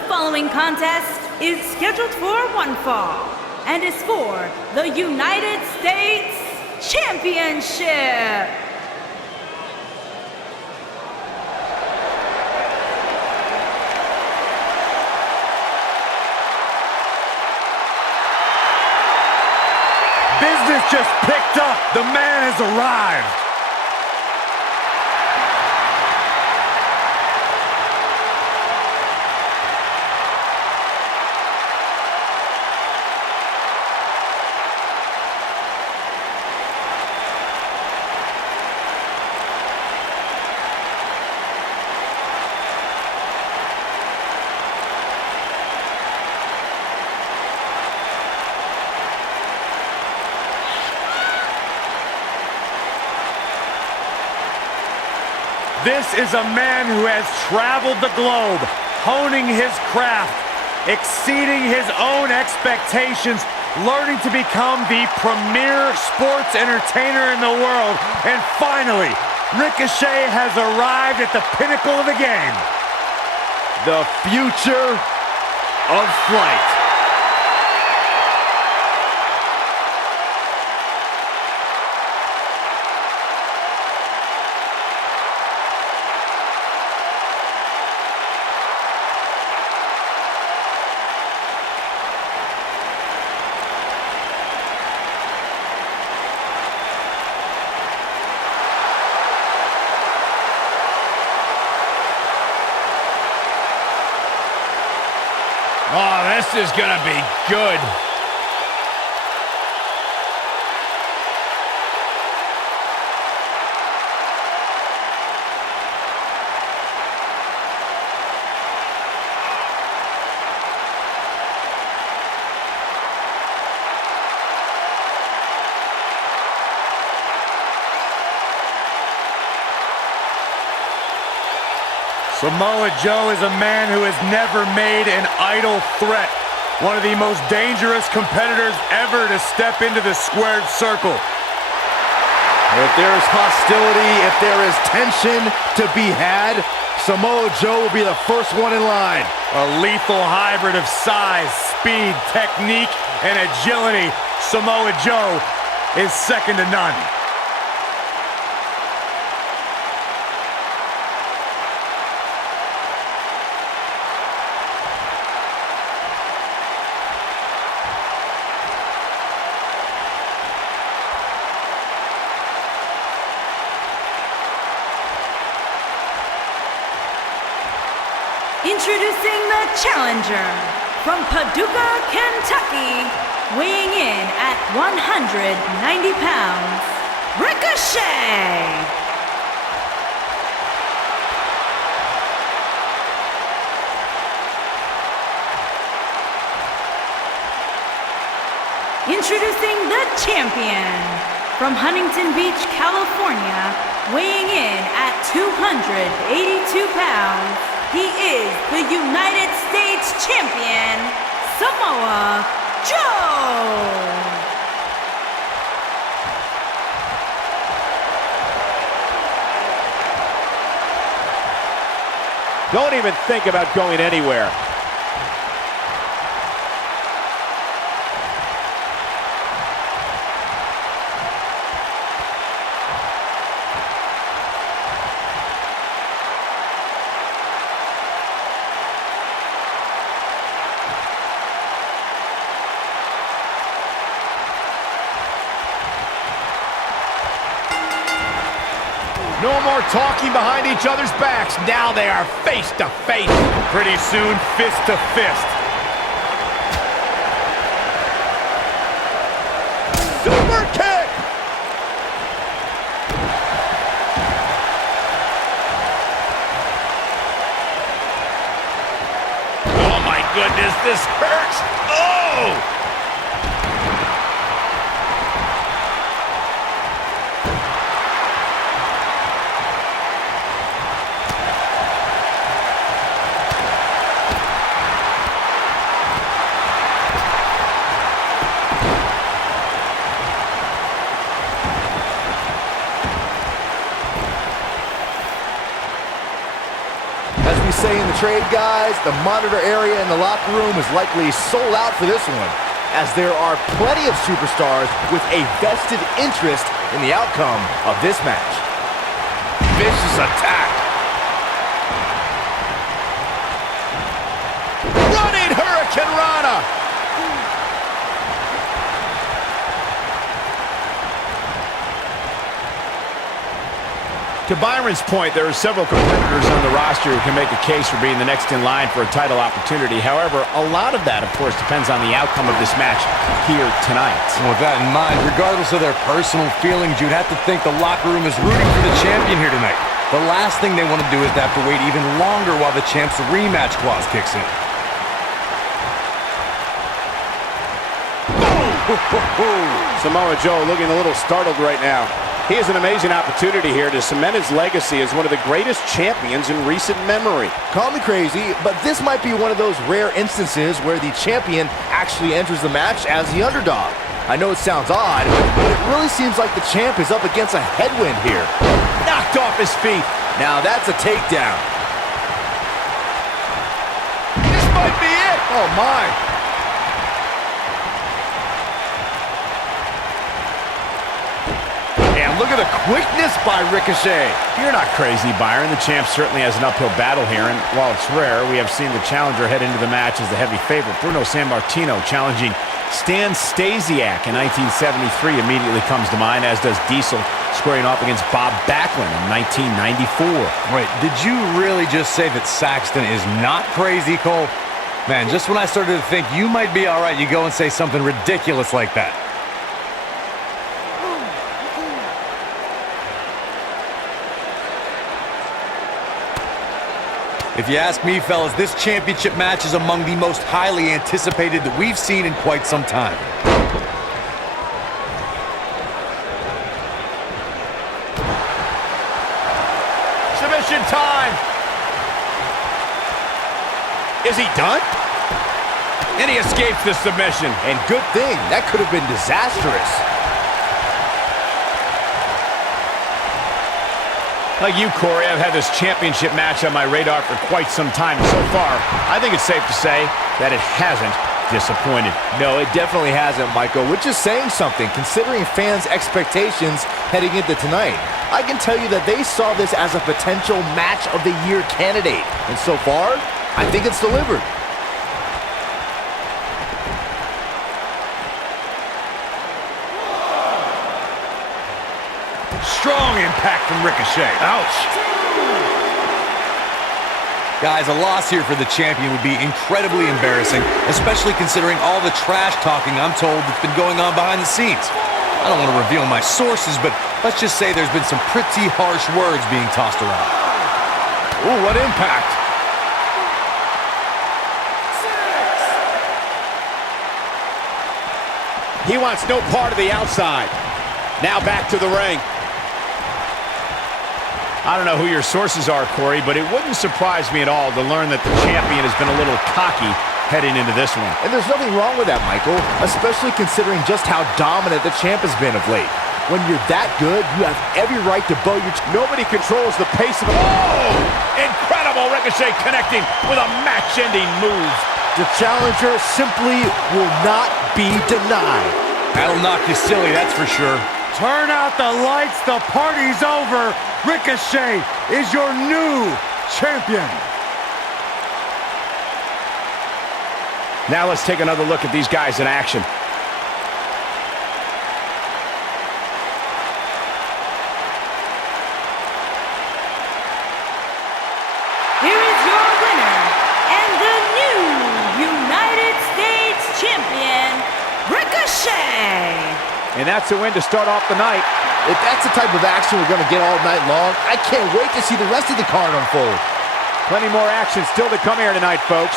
The following contest is scheduled for one fall and is for the United States Championship. Business just picked up. The man has arrived. This is a man who has traveled the globe, honing his craft, exceeding his own expectations, learning to become the premier sports entertainer in the world, and finally, Ricochet has arrived at the pinnacle of the game. The future of flight. Oh, this is gonna be good. Samoa Joe is a man who has never made an idle threat. One of the most dangerous competitors ever to step into the squared circle. If there is hostility, if there is tension to be had, Samoa Joe will be the first one in line. A lethal hybrid of size, speed, technique, and agility. Samoa Joe is second to none. Introducing the challenger from Paducah, Kentucky, weighing in at 190 pounds, Ricochet! Introducing the champion from Huntington Beach, California, weighing in at 282 pounds, he is the United States Champion, Samoa Joe! Don't even think about going anywhere. No more talking behind each other's backs. Now they are face to face. Pretty soon, fist to fist. Super kick! Oh my goodness, this hurts. Oh! saying the trade, guys, the monitor area in the locker room is likely sold out for this one, as there are plenty of superstars with a vested interest in the outcome of this match. Vicious attack. Running Hurricane Rana. To Byron's point, there are several competitors on the roster who can make a case for being the next in line for a title opportunity. However, a lot of that, of course, depends on the outcome of this match here tonight. And with that in mind, regardless of their personal feelings, you'd have to think the locker room is rooting for the champion here tonight. The last thing they want to do is to have to wait even longer while the champ's rematch clause kicks in. Samoa Joe looking a little startled right now. He has an amazing opportunity here to cement his legacy as one of the greatest champions in recent memory. Call me crazy, but this might be one of those rare instances where the champion actually enters the match as the underdog. I know it sounds odd, but it really seems like the champ is up against a headwind here. Knocked off his feet. Now that's a takedown. This might be it. Oh my. And look at the quickness by Ricochet. You're not crazy, Byron. The champ certainly has an uphill battle here, and while it's rare, we have seen the challenger head into the match as the heavy favorite. Bruno Sammartino challenging Stan Stasiak in 1973 immediately comes to mind, as does Diesel squaring off against Bob Backlund in 1994. Wait, did you really just say that Saxton is not crazy, Cole? Man, just when I started to think you might be all right, you go and say something ridiculous like that. If you ask me, fellas, this championship match is among the most highly anticipated that we've seen in quite some time. Submission time. Is he done? And he escapes the submission. And good thing, that could have been disastrous. Like you, Corey, I've had this championship match on my radar for quite some time. So far, I think it's safe to say that it hasn't disappointed. No, it definitely hasn't, Michael, which is saying something, considering fans' expectations heading into tonight. I can tell you that they saw this as a potential match of the year candidate. And so far, I think it's delivered. Strong impact from Ricochet. Ouch. Guys, a loss here for the champion would be incredibly embarrassing, especially considering all the trash talking I'm told that's been going on behind the scenes. I don't want to reveal my sources, but let's just say there's been some pretty harsh words being tossed around. Ooh, what impact. He wants no part of the outside. Now back to the ring. I don't know who your sources are, Corey, but it wouldn't surprise me at all to learn that the champion has been a little cocky heading into this one. And there's nothing wrong with that, Michael, especially considering just how dominant the champ has been of late. When you're that good, you have every right to bow your... Nobody controls the pace of... Oh! Incredible Ricochet connecting with a match-ending move. The challenger simply will not be denied. That'll knock you silly, that's for sure. Turn out the lights, the party's over. Ricochet is your new champion. Now let's take another look at these guys in action. Here is your winner and the new United States champion, Ricochet. And that's a win to start off the night. If that's the type of action we're going to get all night long, I can't wait to see the rest of the card unfold. Plenty more action still to come here tonight, folks.